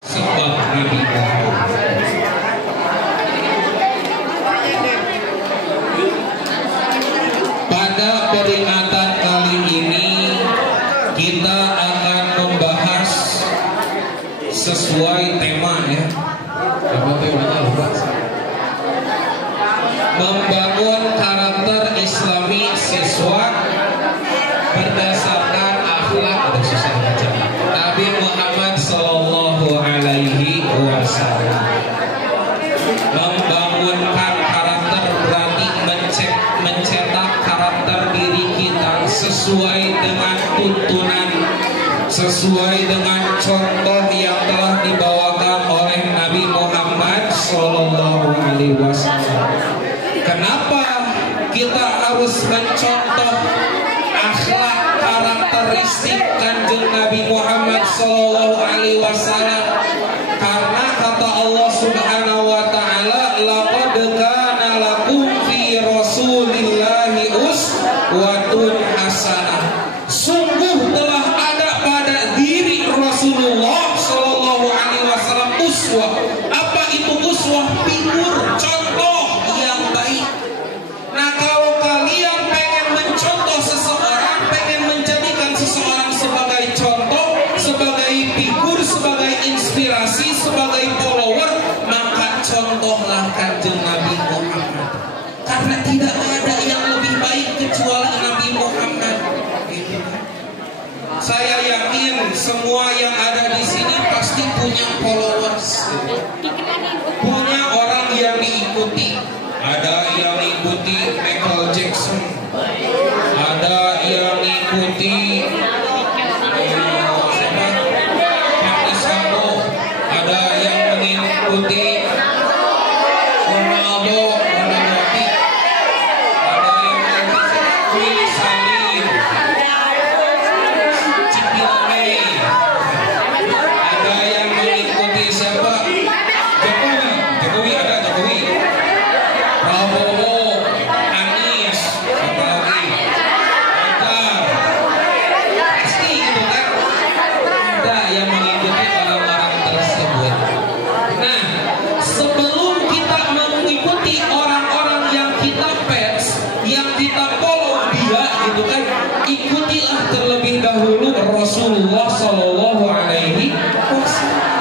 sebab Nabi Muhammad. Pada peringatan kali ini kita akan membahas sesuai tema ya. Apa temanya lupa? Membangun karakter Islami siswa berdasarkan akhlak atau susah baca Nabi Muhammad Sallallahu Alaihi Wasallam. Membangunkan karakter berarti mencetak karakter diri kita sesuai dengan tuntunan, sesuai dengan contoh yang telah dibawakan oleh Nabi Muhammad Sallallahu Alaihi Wasallam. Kenapa kita harus mencontoh akhlak karakteristik Kanjeng Nabi Muhammad Sallallahu Alaihi Wasallam? Karena kata Allah Subhanahu Wa Taala, laqad kana lakum fi Rasulillahi uswatun hasanah. Sungguh telah ada pada diri Rasulullah Sallallahu Alaihi Wasallam uswah. Apa itu uswah? Figur, contoh yang baik. Nah, kalau kalian pengen mencontoh seseorang, pengen menjadikan seseorang sebagai contoh, sebagai figur, sebagai inspirasi, sebagai follower, maka contohlah Kanjeng Nabi Muhammad. Karena tidak ada yang lebih baik kecuali Nabi Muhammad. Saya yakin semua yang ada di sini pasti punya followers, punya orang yang diikuti. Ada yang ikuti Michael Jackson, ada yang ikuti Papi Sambo, ada yang mengikuti Ronaldo, Ronaldo, ada yang mengikuti Willy Salim, Cipione, ada yang mengikuti siapa? Jokowi ada Jokowi. Prabowo, Anies, apa lagi? Pasti gitu kan? Ada yang mengikuti orang-orang tersebut. Nah, sebelum kita mengikuti orang-orang yang kita fans, yang kita follow dia gitu kan, ikutilah terlebih dahulu Rasulullah Sallallahu Alaihi Wasallam.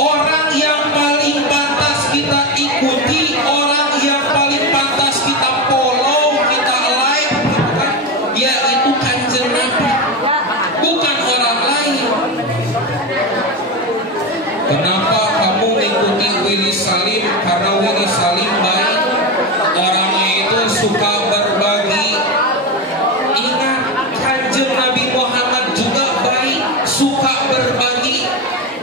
Orang yang paling pantas kita ikuti, orang yang paling pantas kita follow, kita like, yaitu Kanjeng Nabi, bukan orang lain. Kenapa kamu mengikuti Willy Salim? Karena Willy Salim baik, orangnya itu suka berbagi. Ingat, Kanjeng Nabi Muhammad juga baik, suka berbagi.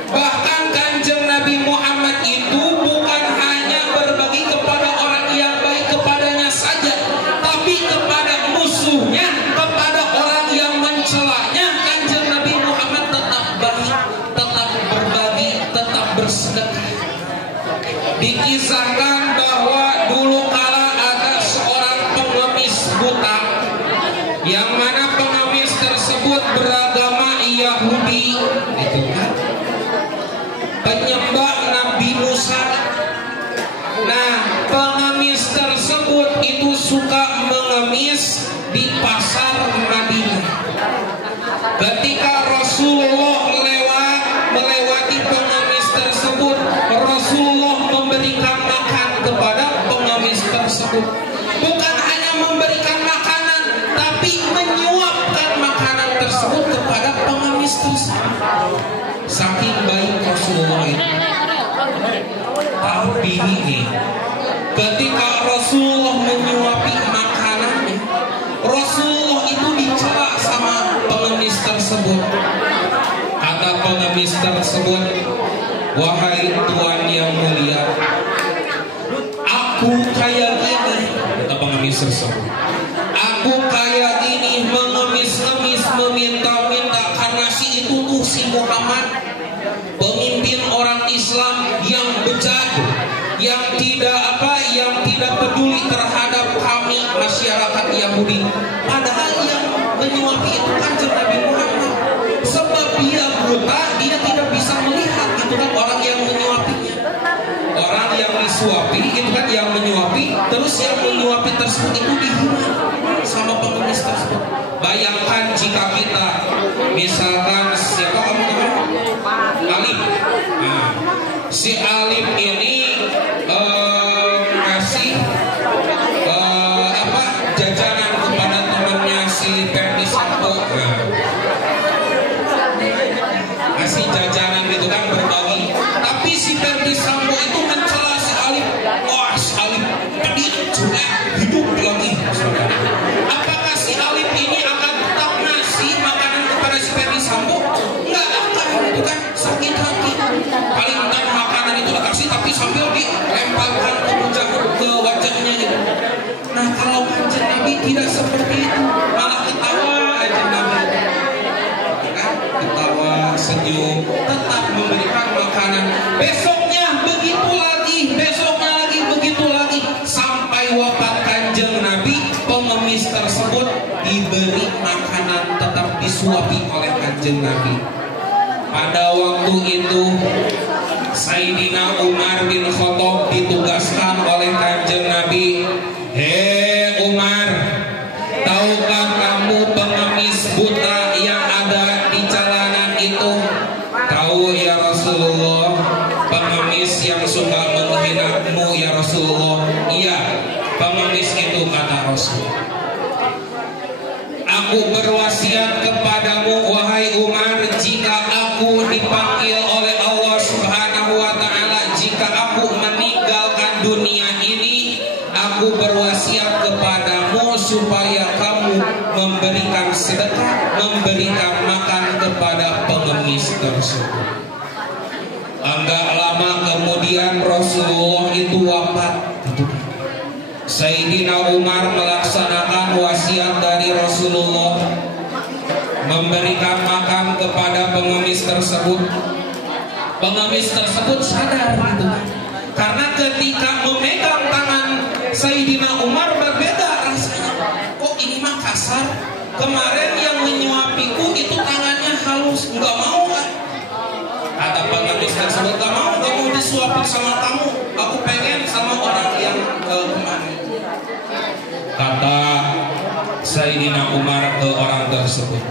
Bahkan Kanjeng Nabi Muhammad itu bukan hanya berbagi kepada orang yang baik kepadanya saja, tapi kepada musuhnya, kepada orang yang mencelanya, Kanjeng Nabi Muhammad tetap baik, tetap berbagi, tetap bersedekah. Dikisahkan bahwa dulu kala ada seorang pengemis buta, yang mana pengemis tersebut beragama Yahudi, itu kan penyembah Nabi Musa. Nah, pengemis tersebut itu suka mengemis di pasar Madinah. Ketika Rasulullah melewati pengemis tersebut, Rasulullah memberikan makan kepada pengemis tersebut. Bukan hanya memberikan makanan, tapi menyuapkan makanan tersebut kepada pengemis tersebut. Saking baik Rasulullah itu. Tapi ini, ketika Rasulullah menyuapi makanannya, Rasulullah itu dicela sama pengemis tersebut. Kata pengemis tersebut, wahai Tuan yang mulia, aku kayak gini. Kata pengemis tersebut, aku kayak gini mengemis-ngemis, meminta-minta karena si itu tuh si Muhammad, pemimpin orang Islam yang bejat, yang tidak peduli terhadap kami masyarakat Yahudi. Padahal yang menyuapi itu Kanjeng Nabi Muhammad. Sebab dia buta, dia tidak bisa melihat itu kan orang yang menyuapinya. Orang yang disuapi itu kan yang menyuapi, terus yang menyuapi tersebut itu dihina sama pengemis tersebut. Bayangkan jika kita misalkan siapa kamu namanya? Alif. Nah, si Alif ini ngasih jajanan kepada temannya si Ferdi Sambo. Ngasih jajanan gitu kan, berbagi. Tapi si Ferdi Sambo itu mencela si Alif. Wah, si Alif pedit juga hidup lagi. Apakah si Alif ini akan tetap ngasih makanan kepada si Ferdi Sambo? Enggak akan, itu kan sakit hati. Paling ntar makanan itu dikasih tapi sambil dilemparkan ke wajahnya gitu. Nah, kalau kanjeng Nabi tidak seperti itu, malah ketawa aja Nabi. Ketawa, senyum, tetap memberikan makanan. Besoknya begitu lagi, besoknya lagi begitu lagi, sampai wafat kanjeng Nabi, pengemis tersebut diberi makanan, tetap disuapi oleh kanjeng Nabi. Pada waktu itu Sayyidina Umar bin Khattab ditugaskan oleh kanjeng Nabi. Hei Umar, tahukah kamu pengemis buta yang ada di jalanan itu? Tahu ya Rasulullah, pengemis yang suka menghinamu ya Rasulullah. Iya, pengemis itu, kata Rasul. Aku berwasiat kepadamu wahai Umar, jika aku dipanggil oleh Allah Subhanahu wa taala, jika aku meninggalkan dunia ini, aku berwasiat kepadamu supaya kamu memberikan sedekah, memberikan makan kepada pengemis tersebut. Agak lama kemudian Rasulullah itu wafat. Sayyidina Umar melaksanakan wasiat dari Rasulullah, memberikan makan kepada pengemis tersebut. Pengemis tersebut sadar gitu, karena ketika memegang tangan Sayyidina Umar berbeda rasanya. Kok ini mah kasar? Kemarin yang menyuapiku itu tangannya halus, nggak mau kan? Kata pengemis tersebut, nggak mau disuapin sama kamu. Aku pengen sama orang yang kemarin. Kata Sayyidina Umar ke orang tersebut,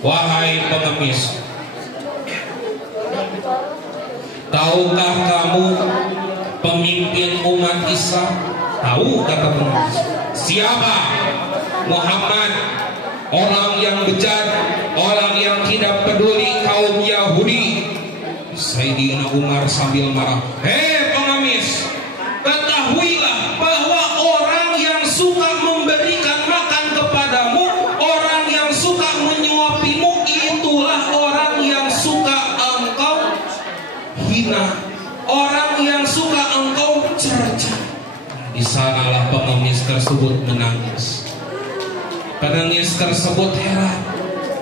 wahai pengemis, tahukah kamu pemimpin umat Islam? Tahu, kata pengemis. Siapa? Muhammad, orang yang bejat, orang yang tidak peduli kaum Yahudi. Sayyidina Umar sambil marah, hei pengemis, ketahuilah bahwa orang yang suka memberikan makan kepadamu, orang yang suka menyuapimu, itulah orang yang suka engkau hina, orang yang suka engkau cerca. Di sanalah pengemis tersebut menangis. Pengemis tersebut heran,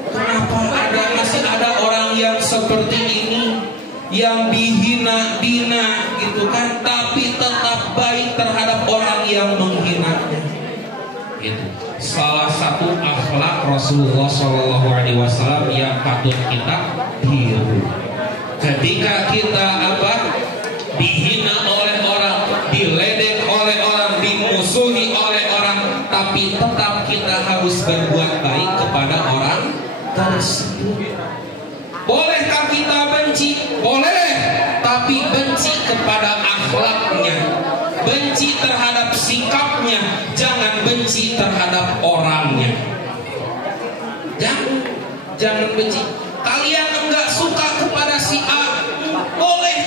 kenapa masih ada orang yang seperti ini, yang dihina gitu kan, tapi tetap baik terhadap orang yang menghinanya. Itu salah satu akhlak Rasulullah SAW yang patut kita tiru. Ketika kita dihina oleh orang, diledek oleh orang, dimusuhi oleh orang, tapi tetap kita harus berbuat baik kepada orang tersebut. Bolehkah kita benci? Boleh, tapi benci kepada akhlaknya, benci terhadap sikapnya, jangan benci terhadap orangnya. Jangan benci. Kalian enggak suka kepada si A, boleh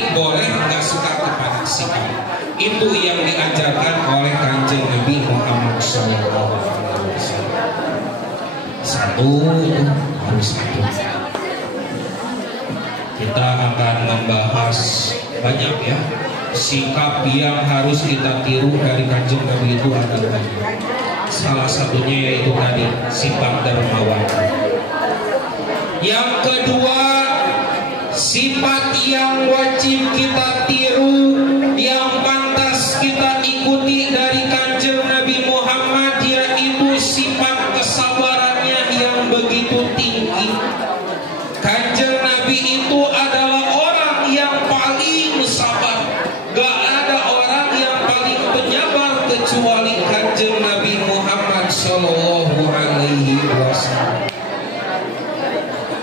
kritik boleh, nggak suka kepada sikap. Itu yang diajarkan oleh Kanjeng Nabi Muhammad SAW. Satu harus satu. Kita akan membahas banyak ya sikap yang harus kita tiru dari Kanjeng Nabi itu ada banyak. Salah satunya yaitu tadi sifat dermawan. Yang kedua, sifat yang wajib kita tiru, yang pantas kita ikuti dari Kanjeng Nabi Muhammad, yaitu sifat kesabarannya yang begitu tinggi. Kanjeng Nabi itu adalah orang yang paling sabar. Gak ada orang yang paling penyabar kecuali Kanjeng Nabi Muhammad Sallallahu Alaihi Wasallam.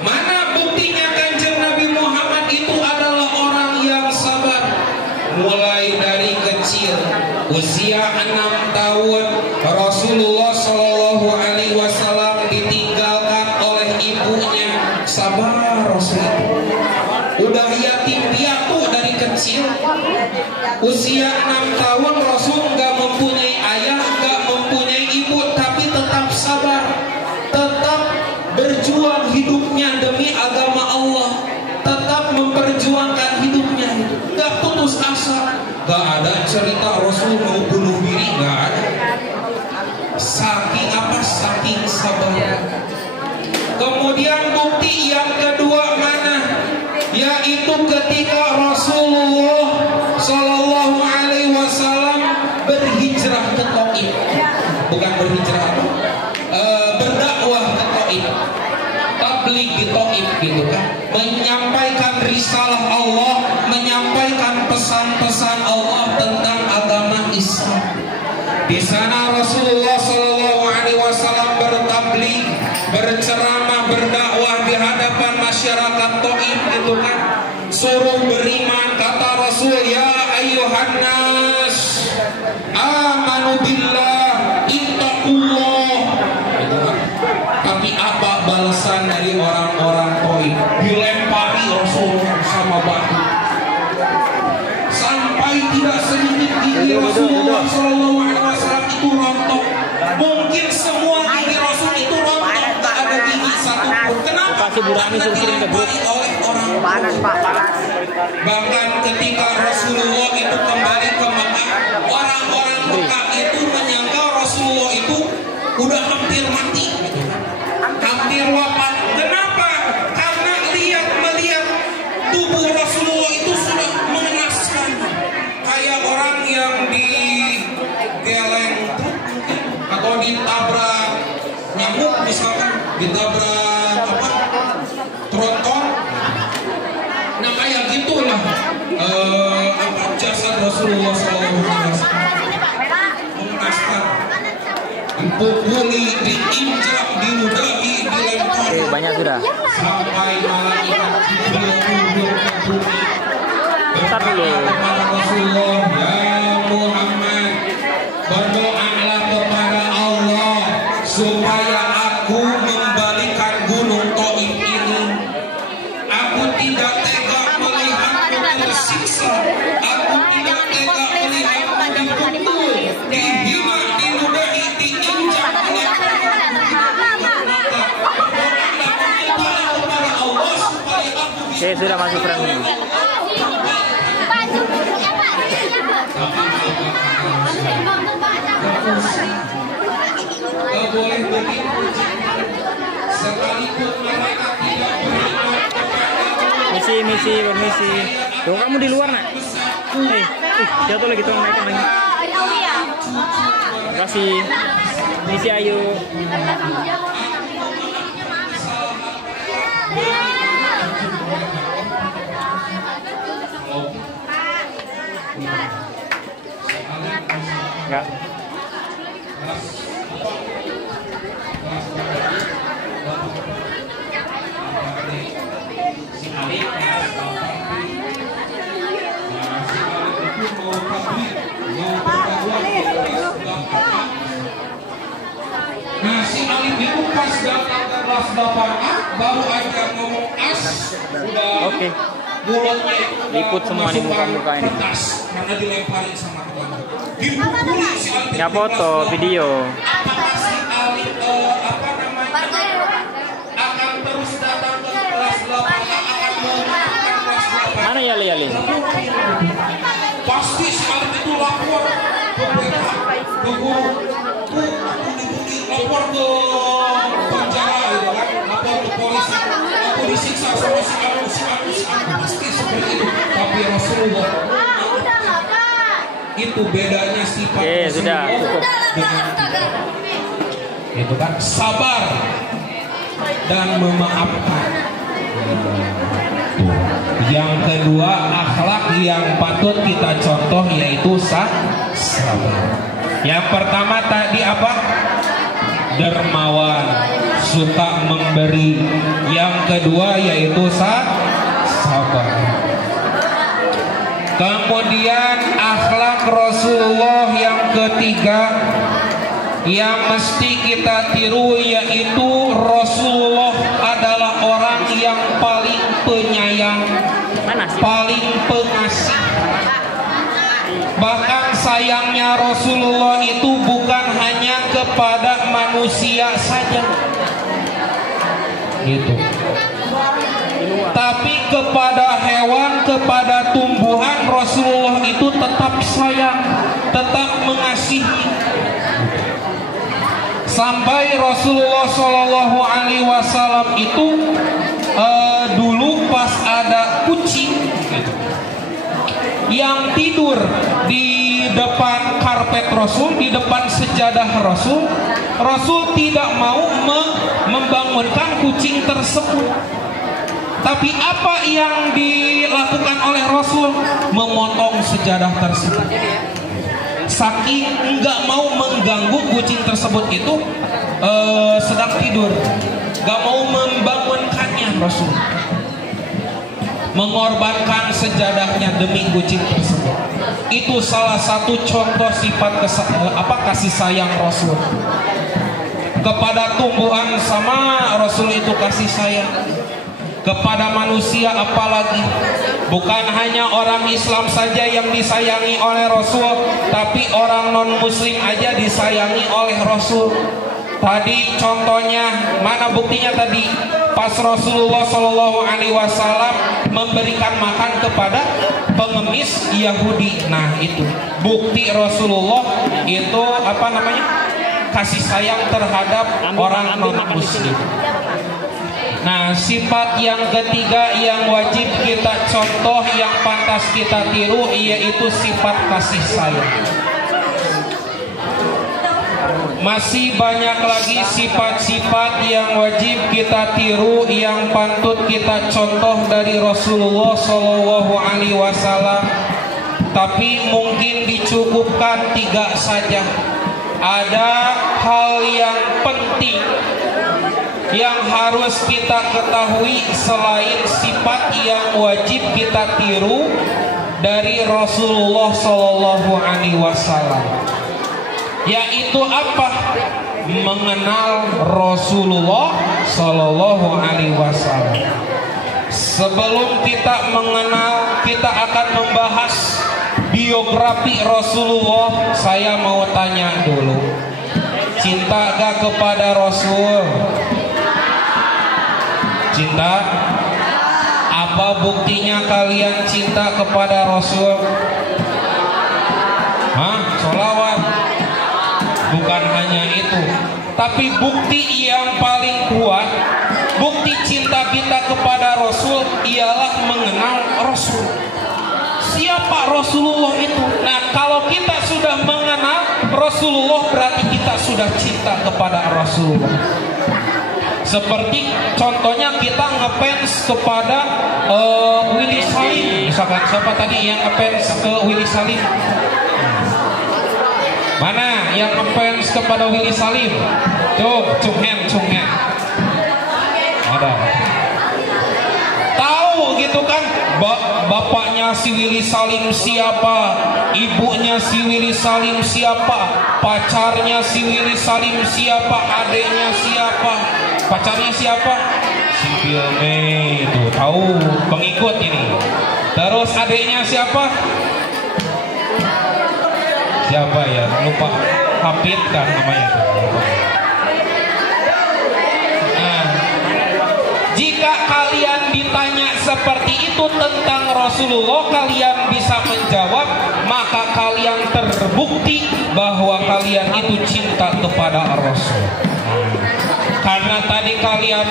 Mana buktinya Kanjeng Nabi Muhammad itu adalah orang yang sabar? Mulai dari kecil, usia 6 tahun, Rasulullah Sallallahu Alaihi Wasallam ditinggalkan oleh ibunya. Sabar Rasul. Udah yatim piatu dari kecil. Usia 6 tahun Rasul nggak mempunyai ayah, nggak mempunyai ibu, tapi tetap sabar, tetap berjuang hidupnya demi agama Allah, tetap memperjuangkan hidupnya, nggak putus asa. Nggak ada cerita Rasul mau bunuh diri, nggak ada. Saking apa? Saking sabar. Kemudian bukti yang kedua mana? Yaitu ketika Rasulullah Sallallahu Alaihi Wasallam berhijrah ke Taif, bukan berhijrah, berdakwah ke Taif, tabligh di Taif gitu kan, menyampaikan risalah Allah, menyampaikan pesan-pesan Allah tentang agama Islam. Di sana Rasulullah Sallallahu Alaihi Wasallam bertabligh, berceramah, berdakwah di hadapan masyarakat Taif itu kan, suruh beriman. Kata Rasul, ya ayyuhan nas amanu billah ittaqullah. Tapi apa balasan dari orang-orang Taif? Dilempari Rasul sama batu, sampai tidak sedikit gigi Rasulullah Sallallahu Alaihi Wasallam itu rontok. Mungkin semua gigi Rasul itu rontok, tak ada gigi satupun. Kenapa? Karena dilempari oleh orang Taif. Bahkan ketika Rasulullah itu kembali ke Mekah, orang-orang Mekah itu menyangka Rasulullah itu udah hampir mati, hampir wafat. Kenapa? Karena melihat tubuh Rasulullah itu sudah mengenaskan, kayak orang yang digeleng truk atau ditabrak nyamuk, misalkan ditabrak apa, tronton. Nah kayak gitulah jasad Rasulullah SAW, mengenaskan, dipukuli, diinjak, diludahi, dilempari. Banyak sudah. Sampai malaikat Jibril turun ke bumi berdoa kepada Rasulullah, ya Muhammad, berdoalah kepada Allah supaya aku membalikan gunung Taif ini. Aku tidak tega melihatmu tersiksa. Aku tidak tega melihatmu dipukul, dihina, diludahi, diinjak oleh Saya sudah masuk rangkaian. Gak boleh begitu, sekalipun mereka tidak beriman kepada Misi, permisi. Tuh kamu di luar nak. Jatuh lagi, tolong naikkan lagi. Terima kasih. Misi ayo. Enggak. Nah si Alif itu pas datang ke kelas 8A baru aja ngomong as udah Oke. mulutnya itu liput semua nih muka-muka ini. Karena dilemparin sama teman. Dipukuli si Alvin. Ya foto, video. Apakah si Alvin akan terus datang ke kelas 8, akan melanjutkan kelas 8? Mana ya Yali? Pasti si Alvin itu lapor ke BK, ke guru, lapor ke penjara gitu kan, lapor ke polisi, aku disiksa sama si Alvin pasti seperti itu. Tapi Rasulullah itu bedanya sifat sudah cukup. Itu kan sabar dan memaafkan. Yang kedua, akhlak yang patut kita contoh yaitu sabar. Yang pertama tadi apa? Dermawan, suka memberi. Yang kedua yaitu sabar. Kemudian akhlak Rasulullah yang ketiga yang mesti kita tiru yaitu Rasulullah adalah orang yang paling penyayang, paling pengasih. Bahkan sayangnya Rasulullah itu bukan hanya kepada manusia saja, gitu. Tapi kepada hewan, kepada tumbuhan Rasulullah itu tetap sayang, tetap mengasihi. Sampai Rasulullah Shallallahu Alaihi Wasallam itu dulu pas ada kucing yang tidur di depan karpet Rasul, di depan sejadah Rasul, Rasul tidak mau membangunkan kucing tersebut. Tapi apa yang dilakukan oleh Rasul? Memotong sejadah tersebut. Saking nggak mau mengganggu kucing tersebut itu sedang tidur, nggak mau membangunkannya. Rasul mengorbankan sejadahnya demi kucing tersebut. Itu salah satu contoh sifat kasih sayang Rasul kepada tumbuhan. Sama Rasul itu kasih sayang kepada manusia, apalagi bukan hanya orang Islam saja yang disayangi oleh Rasul, tapi orang non Muslim aja disayangi oleh Rasul. Tadi contohnya, mana buktinya tadi? Pas Rasulullah Shallallahu Alaihi Wasallam memberikan makan kepada pengemis Yahudi. Nah itu bukti Rasulullah itu apa namanya? Kasih sayang terhadap orang non Muslim. Nah, sifat yang ketiga yang wajib kita contoh, yang pantas kita tiru, yaitu sifat kasih sayang. Masih banyak lagi sifat-sifat yang wajib kita tiru, yang patut kita contoh dari Rasulullah Shallallahu Alaihi Wasallam. Tapi mungkin dicukupkan 3 saja. Ada hal yang penting yang harus kita ketahui selain sifat yang wajib kita tiru dari Rasulullah Shallallahu Alaihi Wasallam, yaitu apa? Mengenal Rasulullah Shallallahu Alaihi Wasallam. Sebelum kita mengenal, kita akan membahas biografi Rasulullah. Saya mau tanya dulu, cinta gak kepada Rasul? Cinta? Apa buktinya kalian cinta kepada Rasul? Hah? Sholawat? Bukan hanya itu, tapi bukti yang paling kuat, bukti cinta kita kepada Rasul ialah mengenal Rasul. Siapa Rasulullah itu? Nah, kalau kita sudah mengenal Rasulullah, berarti kita sudah cinta kepada Rasulullah. Seperti contohnya kita ngefans kepada Willy Salim. Misalkan siapa tadi yang ngefans ke Willy Salim? Mana yang ngefans kepada Willy Salim? Cunghen. Ada. Tahu gitu kan? Bapaknya si Willy Salim siapa? Ibunya si Willy Salim siapa? Pacarnya si Willy Salim siapa? Adiknya siapa? Pacarnya siapa? Si Filme itu Oh, pengikut ini. Terus adiknya siapa? Siapa ya? Lupa. Hafid kan namanya. Nah, jika kalian ditanya seperti itu tentang Rasulullah, kalian bisa menjawab, maka kalian terbukti bahwa kalian itu cinta kepada Rasul. Karena tadi kalian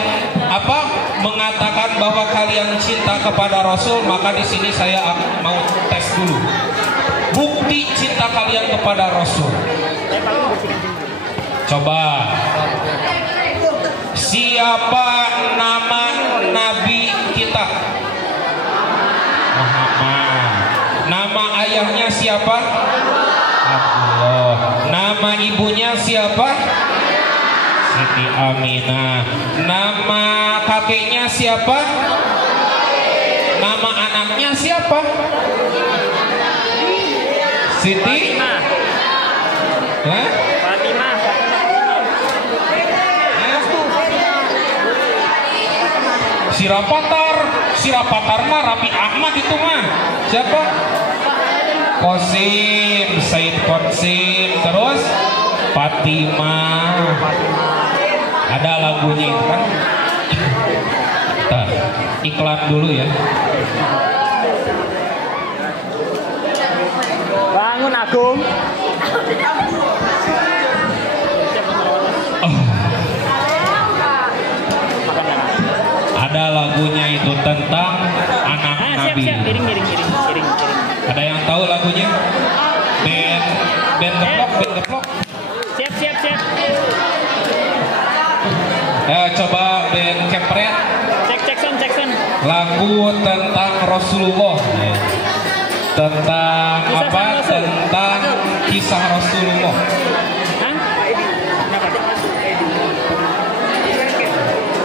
mengatakan bahwa kalian cinta kepada Rasul, maka di sini saya mau tes dulu bukti cinta kalian kepada Rasul. Coba, siapa nama Nabi kita? Muhammad. Nama ayahnya siapa? Abdullah. Nama ibunya siapa? Siti Aminah. Nama kakeknya siapa? Nama anaknya siapa? Siti? Hah? Fatimah. Sirapatar mah Rapi Ahmad itu mah. Siapa? Qasim, Said Qasim. Terus Fatimah. Ada lagunya itu kan. Bentar, iklan dulu ya. Bangun Agung. Ada lagunya itu tentang anak Nabi. Siap, miring. Ada yang tahu lagunya? Band Geplok. Siap. Coba band Kepret. Cek sound. Lagu tentang Rasulullah. Tentang apa? Tentang kisah Rasulullah.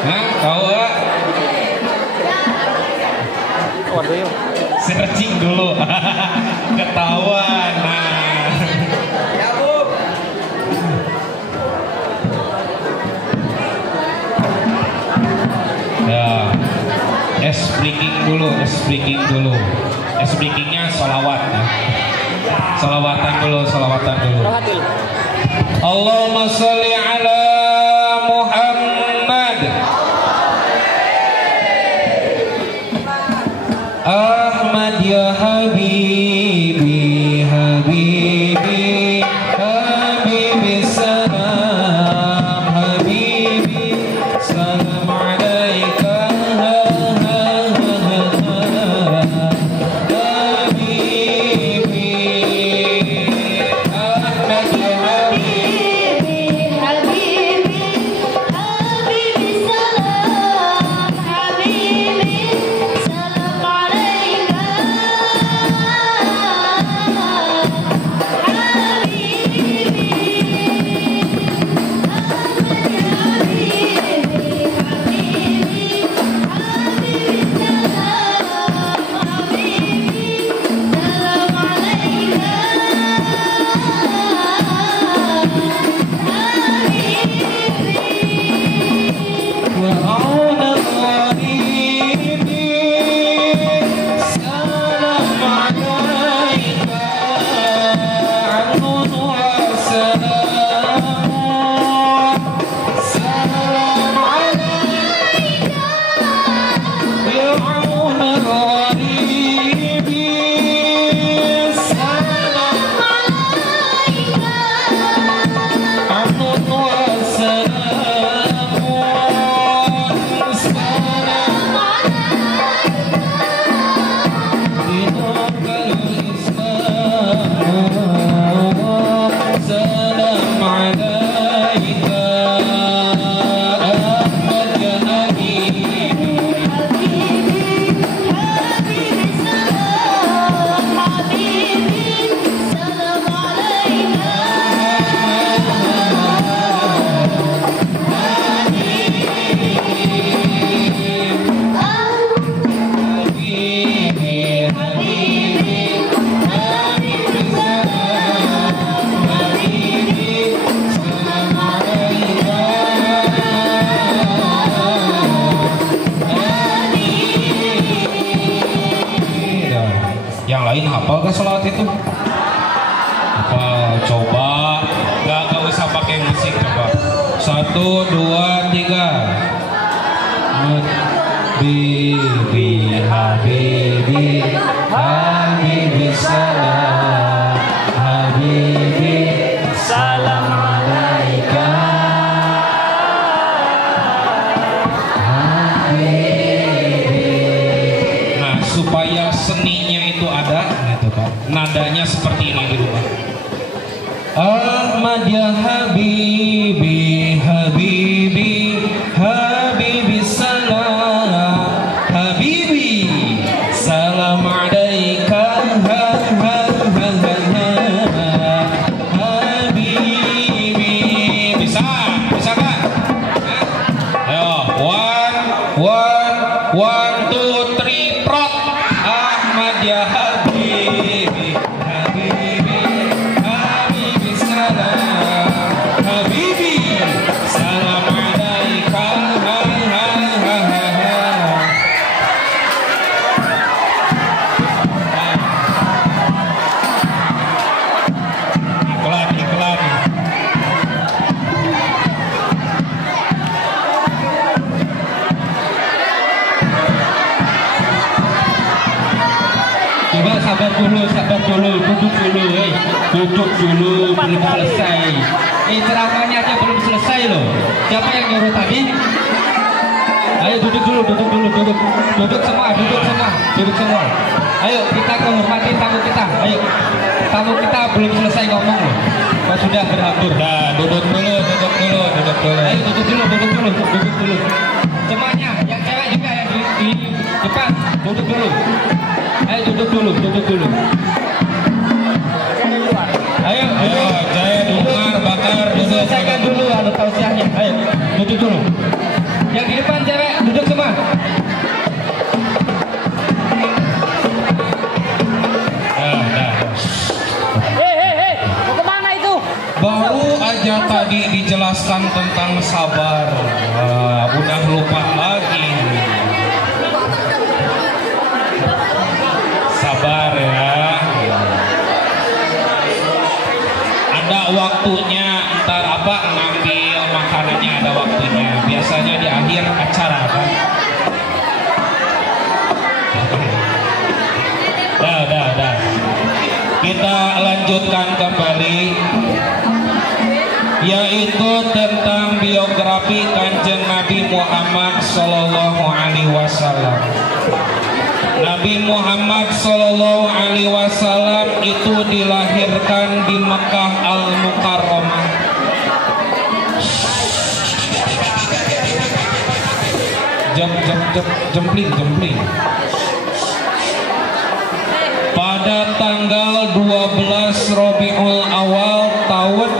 Hah? Tahu gak? Waduh yuk. Searching dulu. Ketahuan. Nah. Ya, Bu. Ya. Speaking dulu. Speakingnya sholawat ya. Sholawatan dulu. Allahumma sholli ala Muhammad. Ahmad ya Habibi salam Habibi salam alaika Habibi Ahmad ya Habibi hafal ke salawat itu? Apa? Coba. Gak usah pakai musik, coba. 1, 2, 3. Habibi, Habibi, Habibi salam, Habibi salam alaika, Habibi. Nah, supaya seninya itu ada, gitu kan? Nadanya seperti ini di rumah. Ahmad ya Habibi, Habibi, Habibi salam, Habibi salam alaika, Habibi. Bisa kan? Ayo, one, two, three, prot. Ahmad ya Habibi, Habibi, Habibi salam, Habibi salam alaika. Iklan. Coba sabar dulu, duduk dulu, belum selesai. Ceramahnya aja belum selesai loh. Siapa yang nyuruh tadi? Ayo duduk semua. Ayo kita menghormati tamu kita. Ayo, tamu kita belum selesai ngomong loh. Kau sudah berhambur. Nah, duduk dulu. Ayo duduk dulu. Semuanya, yang cewek juga yang di depan, duduk dulu. Ayo duduk dulu. Ayo, Jaya, Umar, Bakar, duduk. Selesaikan dulu ada tausiahnya. Ayo, duduk dulu. Yang di depan cewek, duduk semua. Hei, mau kemana itu? Baru aja tadi dijelaskan tentang sabar. Udah lupa lagi. Sabar ya. Ada waktunya, ntar apa ngambil makanannya ada waktunya. Biasanya di akhir acara kan. Dah. Kita lanjutkan kembali, yaitu tentang biografi Kanjeng Nabi Muhammad Sallallahu Alaihi Wasallam. Nabi Muhammad Sallallahu Alaihi Wasallam itu dilahirkan di Mekah Al-Mukarramah. Jempling. Pada tanggal 12 Rabiul Awal tahun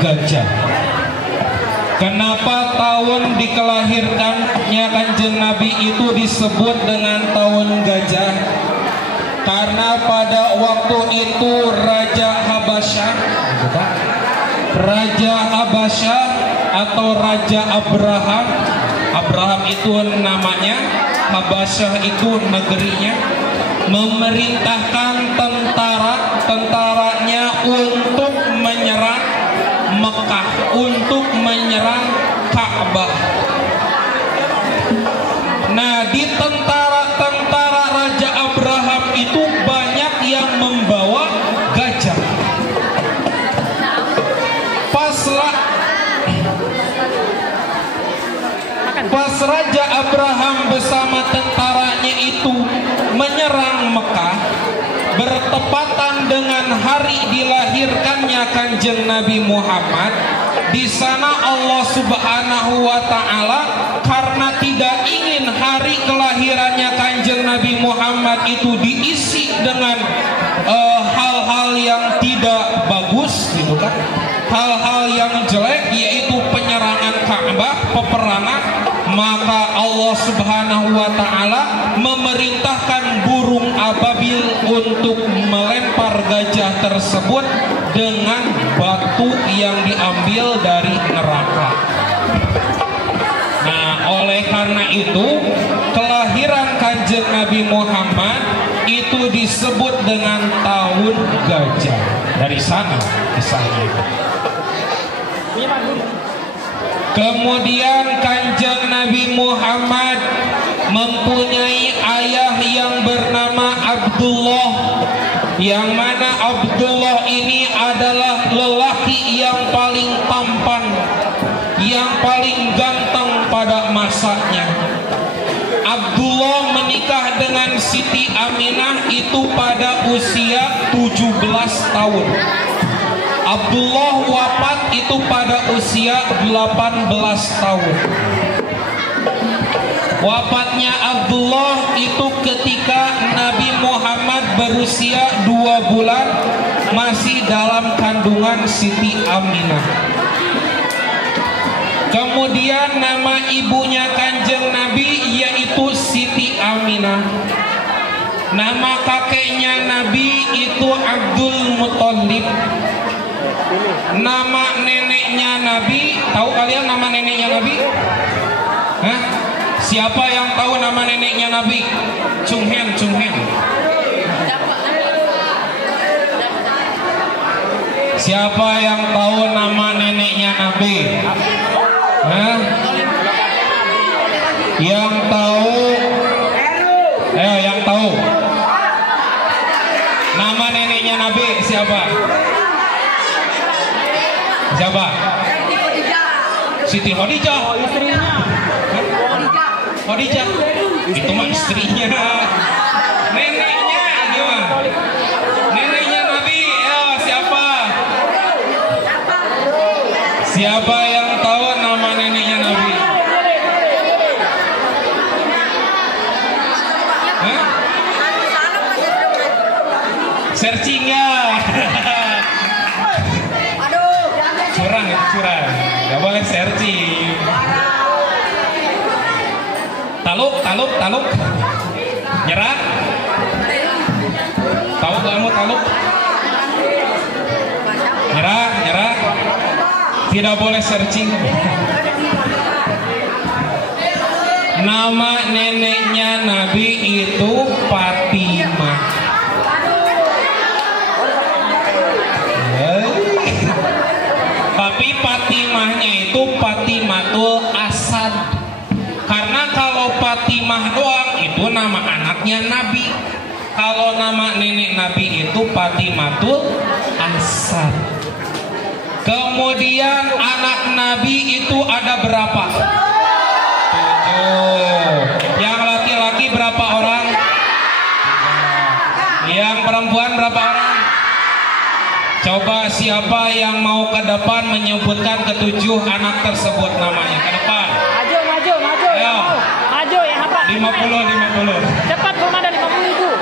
Gajah. Kenapa tahun dikelahirkannya Kanjeng Nabi itu disebut dengan tahun Gajah? Karena pada waktu itu Raja Habasyah atau Raja Abraham itu namanya, Habasyah itu negerinya, memerintahkan tentaranya untuk menyerang Mekah, untuk menyerang Ka'bah. Nah, di tentara Raja Abraham itu banyak yang membawa gajah. Pas Raja Abraham bersama tentaranya itu menyerang Mekah, bertepatan dengan hari dilahirkannya Kanjeng Nabi Muhammad. Di sana Allah Subhanahu wa Ta'ala karena tidak ingin hari kelahirannya Kanjeng Nabi Muhammad itu diisi dengan hal-hal yang tidak bagus, gitu kan? Hal-hal yang jelek, yaitu penyerangan Ka'bah, peperangan. Maka Allah Subhanahu wa Ta'ala memerintahkan burung ababil untuk melempar gajah tersebut dengan batu yang diambil dari neraka. Nah, oleh karena itu kelahiran Kanjeng Nabi Muhammad itu disebut dengan tahun gajah. Dari sana kisahnya. Kemudian Kanjeng Nabi Muhammad mempunyai ayah yang bernama Abdullah, yang mana Abdullah ini adalah lelaki yang paling tampan, yang paling ganteng pada masanya. Abdullah menikah dengan Siti Aminah itu pada usia 17 tahun. Abdullah wafat itu pada usia 18 tahun. Wafatnya Abdullah itu ketika Nabi Muhammad berusia 2 bulan, masih dalam kandungan Siti Aminah. Kemudian nama ibunya Kanjeng Nabi yaitu Siti Aminah. Nama kakeknya Nabi itu Abdul Muthalib. Nama neneknya Nabi, tahu kalian nama neneknya Nabi? Hah? Siapa yang tahu nama neneknya Nabi? Cunghen. Siapa yang tahu nama neneknya Nabi? Hah? Yang tahu? Ayo, yang tahu. Nama neneknya Nabi siapa? Siapa? Siti Khadijah. Istrinya. Khadijah. Itu mah istrinya. Neneknya gimana? Neneknya Nabi. Siapa? Siapa yang tahu nama neneknya Nabi? Hah? Searching ya. Curang, nggak boleh searching. Taluk, nyerah. Tahu kamu taluk? Nyerah. Tidak boleh searching. Nama neneknya Nabi itu Fatimah. Tapi Fatimahnya itu Fatimatul Asad. Karena kalau Fatimah doang itu nama anaknya Nabi. Kalau nama nenek Nabi itu Fatimatul Asad. Kemudian anak Nabi itu ada berapa? 7. Yang laki-laki berapa orang? 3. Yang perempuan berapa orang? Coba siapa yang mau ke depan menyebutkan ketujuh anak tersebut namanya ke depan. Maju. Ayo. Maju yang apa? 50. Cepat belum ada 50.000.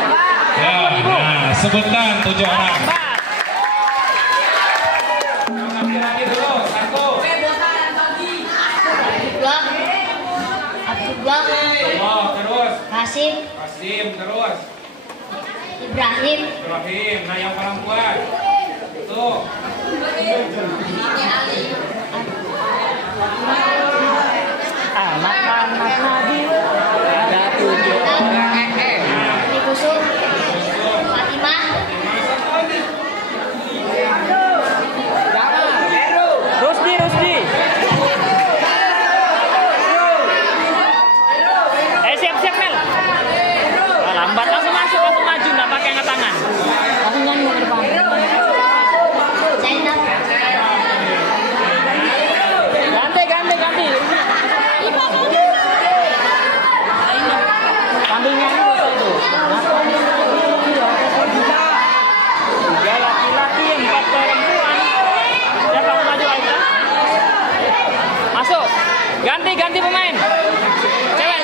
Ya, nah, sebutkan 7 orang. Lagi dulu, 1. Abdullah. Oh, terus. Hasim. Terus. Ibrahim. Nah, yang perempuan. Tuh. Anak-anak Nabi ada 7 orang. Nabi Kusum. Fatimah. Rusdi. Siap Mel. Lambat langsung masuk, langsung maju, nggak pakai angkat tangan. Langsung nyanyi ke depan. Zainab. Ganti. Sambil nyanyi foto itu. 3 laki-laki, 4 perempuan. Siapa mau maju Aisyah? Masuk. Ganti pemain. Cewek.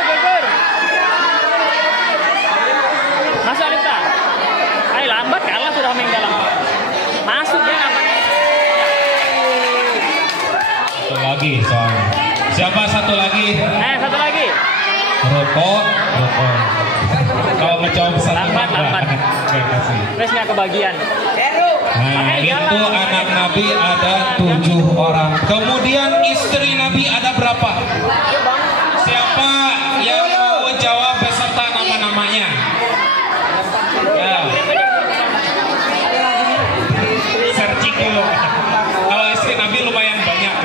Gugur. Masuk Alita. Ayo lambat kalah sudah main dalam. Masuk dia ngapain? Satu lagi soalnya. Siapa satu lagi? Satu lagi. Rokok. Kalau menjawab satu Lambat. Oke, kasih. Terus nggak kebagian. Nah, itu anak Nabi ada 7 orang. Kemudian istri Nabi ada berapa? Siapa yang mau jawab beserta nama-namanya? Ya. Searching dulu. Kalau istri Nabi lumayan banyak.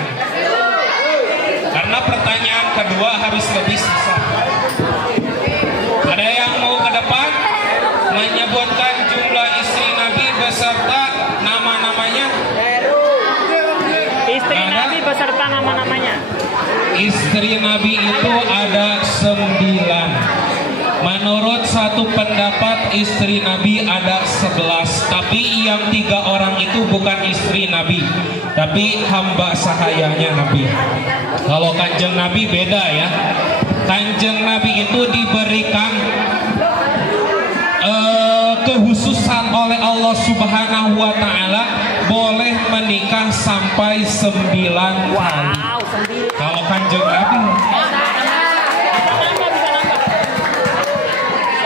Karena pertanyaan kedua harus lebih susah. Ada yang mau ke depan menyebutkan jumlah istri Nabi beserta nama-namanya? Istri Nabi beserta nama-namanya. Istri Nabi itu ada 9. Menurut satu pendapat istri Nabi ada 11. Tapi yang 3 orang itu bukan istri Nabi, tapi hamba sahayanya Nabi. Kalau kanjeng Nabi beda ya. Kanjeng Nabi itu diberikan kehususan oleh Allah Subhanahu wa Ta'ala, boleh menikah sampai 9 kali. Wow, 9. Kalau kanjeng Nabi,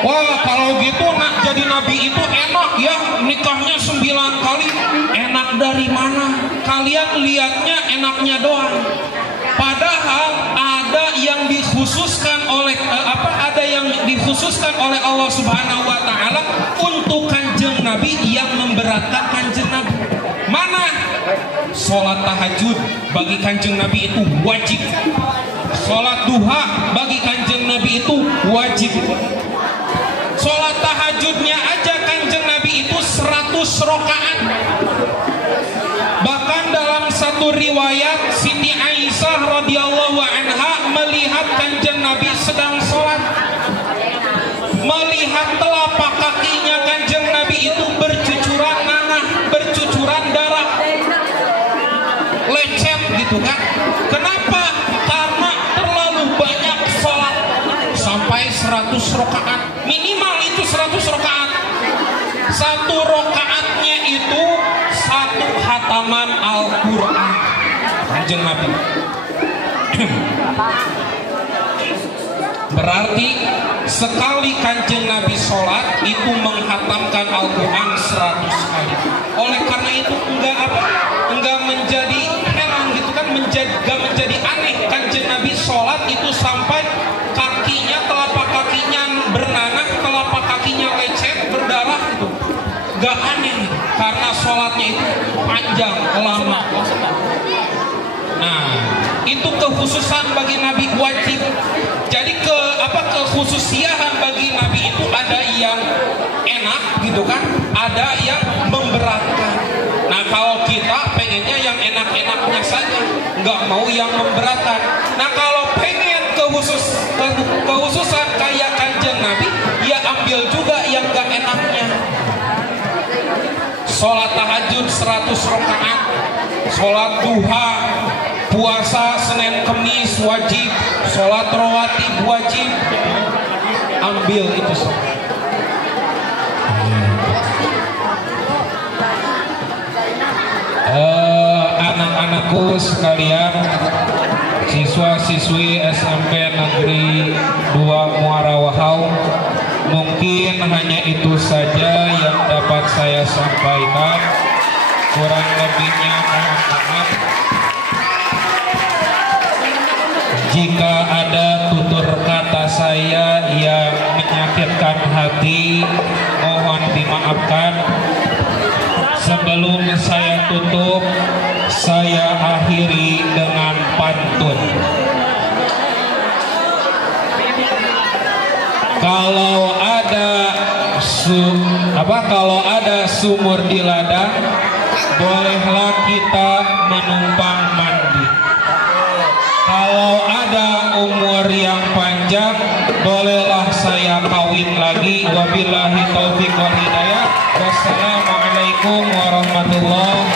wah kalau gitu nak jadi Nabi itu enak ya, nikahnya 9 kali. Enak dari mana? Kalian lihatnya enaknya doang. Padahal ada yang dikhususkan oleh Allah Subhanahu wa Ta'ala untuk kanjeng Nabi yang memberatkan kanjeng Nabi. Mana? Sholat tahajud bagi kanjeng Nabi itu wajib. Sholat duha bagi kanjeng Nabi itu wajib. Sholat tahajudnya aja kanjeng Nabi itu 100 rakaat. Bahkan dalam satu riwayat Siti Aisyah radhiyallahu anha melihat kanjeng Nabi sedang sholat, melihat telapak kakinya kanjeng Nabi itu bercucuran nanah, bercucuran darah, lecet gitu kan. Kenapa? Karena terlalu banyak sholat, sampai 100 rakaat. Minimal itu 100 rakaat. Satu rakaatnya itu 1 khataman Al-Quran kanjeng Nabi. Berarti sekali kanjeng Nabi sholat itu menghatamkan Al-Quran 100 kali. Oleh karena itu enggak menjadi heran gitu kan, enggak menjadi aneh kanjeng Nabi sholat itu sampai kakinya, telapak kakinya bernanah, telapak kakinya lecet, berdarah gitu. Enggak aneh karena sholatnya itu panjang, lama. Nah, itu kekhususan bagi Nabi wajib. Jadi kekhususiaan bagi Nabi itu ada yang enak gitu kan, ada yang memberatkan. Nah, kalau kita pengennya yang enak-enaknya saja, nggak mau yang memberatkan. Nah, kalau pengen kekhususan kayak kanjeng Nabi, ya ambil juga yang nggak enaknya. Sholat tahajud 100 rakaat, sholat duha, puasa Senin Kemis wajib, sholat rawatib wajib, ambil itu semua. Anak-anakku sekalian, siswa-siswi SMP Negeri 2 Muara Wahau, mungkin hanya itu saja yang dapat saya sampaikan. Kurang lebihnya mohon maaf. Jika ada tutur kata saya yang menyakitkan hati, mohon dimaafkan. Sebelum saya tutup, saya akhiri dengan pantun. Kalau ada sumur di ladang, bolehlah kita menumpang mandi. Kalau ada umur yang panjang, bolehlah saya kawin lagi. Wabillahi taufiq wal hidayah. Wassalamualaikum warahmatullahi